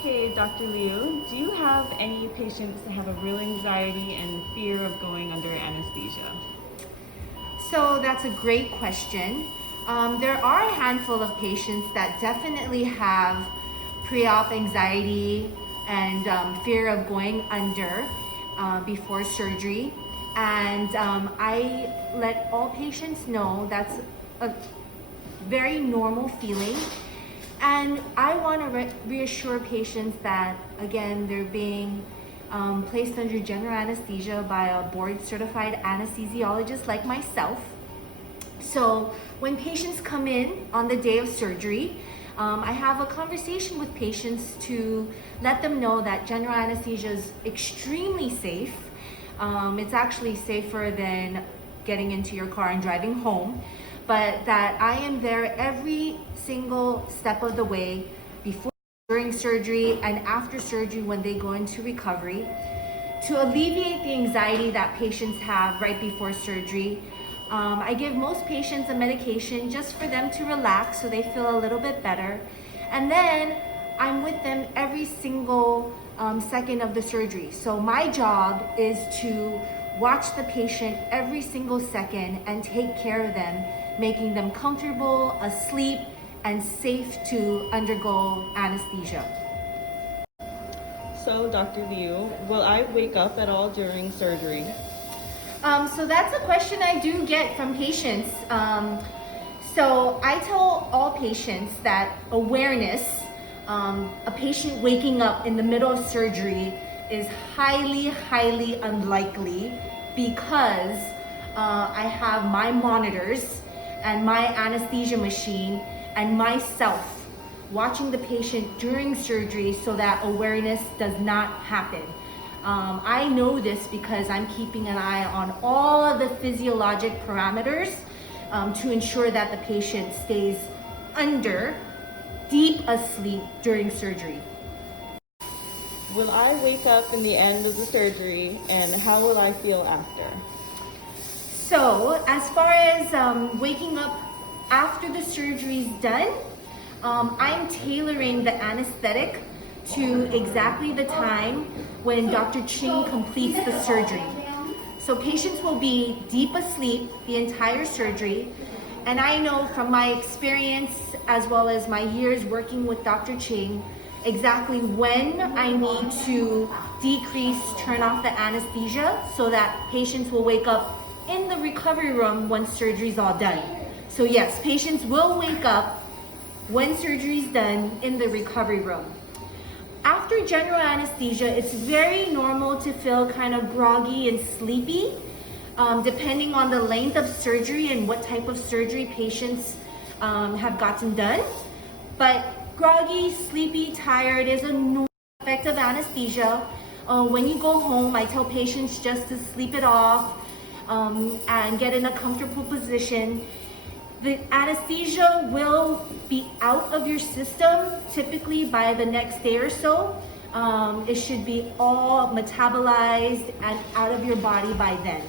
Okay, Dr. Liu, do you have any patients that have a real anxiety and fear of going under anesthesia? So that's a great question. There are a handful of patients that definitely have pre-op anxiety and fear of going under before surgery. And I let all patients know that's a very normal feeling. And I want to reassure patients that, again, they're being placed under general anesthesia by a board-certified anesthesiologist like myself. So when patients come in on the day of surgery, I have a conversation with patients to let them know that general anesthesia is extremely safe. It's actually safer than getting into your car and driving home, but that I am there every single step of the way, before, during surgery, and after surgery when they go into recovery, to alleviate the anxiety that patients have right before surgery. I give most patients a medication just for them to relax so they feel a little bit better. And then I'm with them every single second of the surgery. So my job is to watch the patient every single second and take care of them, making them comfortable, asleep, and safe to undergo anesthesia. So, Dr. Liu, will I wake up at all during surgery? So that's a question I do get from patients. So I tell all patients that awareness, a patient waking up in the middle of surgery is highly, highly unlikely, because I have my monitors and my anesthesia machine and myself watching the patient during surgery so that awareness does not happen. I know this because I'm keeping an eye on all of the physiologic parameters to ensure that the patient stays under, deep asleep during surgery. Will I wake up in the end of the surgery, and how will I feel after? So as far as waking up after the surgery is done, I'm tailoring the anesthetic to exactly the time when Dr. Ching completes the surgery. So patients will be deep asleep the entire surgery. And I know from my experience, as well as my years working with Dr. Ching, exactly when I need to decrease, turn off the anesthesia so that patients will wake up in the recovery room once surgery is all done. So yes, patients will wake up when surgery is done in the recovery room. After general anesthesia, it's very normal to feel kind of groggy and sleepy, depending on the length of surgery and what type of surgery patients have gotten done. But groggy, sleepy, tired is a normal effect of anesthesia. When you go home, I tell patients just to sleep it off and get in a comfortable position. The anesthesia will be out of your system typically by the next day or so. It should be all metabolized and out of your body by then.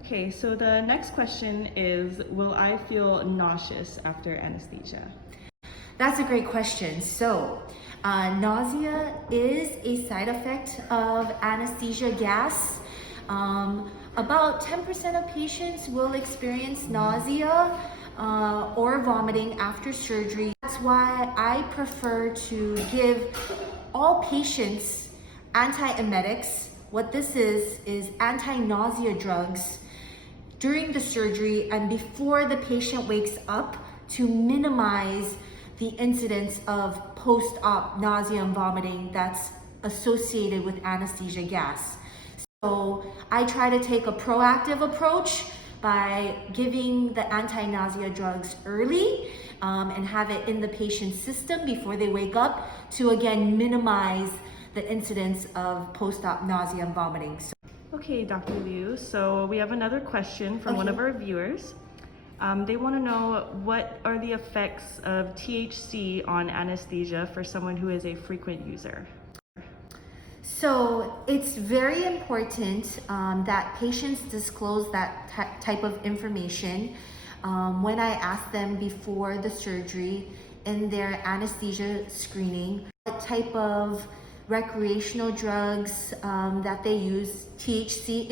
Okay, so the next question is, will I feel nauseous after anesthesia? That's a great question. So, nausea is a side effect of anesthesia gas. About 10% of patients will experience nausea or vomiting after surgery. That's why I prefer to give all patients antiemetics. What this is anti-nausea drugs during the surgery and before the patient wakes up, to minimize the incidence of post-op nausea and vomiting that's associated with anesthesia gas. So I try to take a proactive approach by giving the anti-nausea drugs early and have it in the patient's system before they wake up, to again minimize the incidence of post-op nausea and vomiting. Okay, Dr. Liu, so we have another question from one of our viewers. They want to know, what are the effects of THC on anesthesia for someone who is a frequent user? So it's very important that patients disclose that type of information. when I ask them before the surgery in their anesthesia screening what type of recreational drugs that they use, THC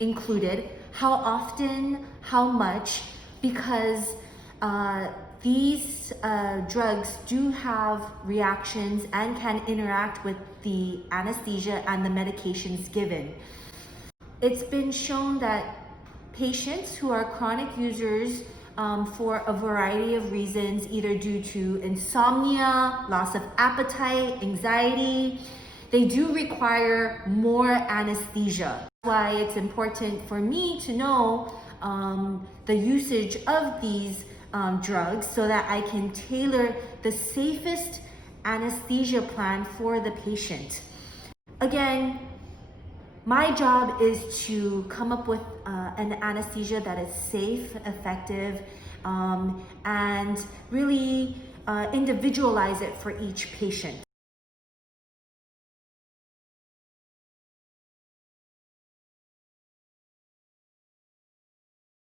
included, how often, how much, because these drugs do have reactions and can interact with the anesthesia and the medications given. It's been shown that patients who are chronic users for a variety of reasons, either due to insomnia, loss of appetite, anxiety, they do require more anesthesia. That's why it's important for me to know the usage of these drugs so that I can tailor the safest anesthesia plan for the patient. Again, my job is to come up with an anesthesia that is safe, effective, and really individualize it for each patient.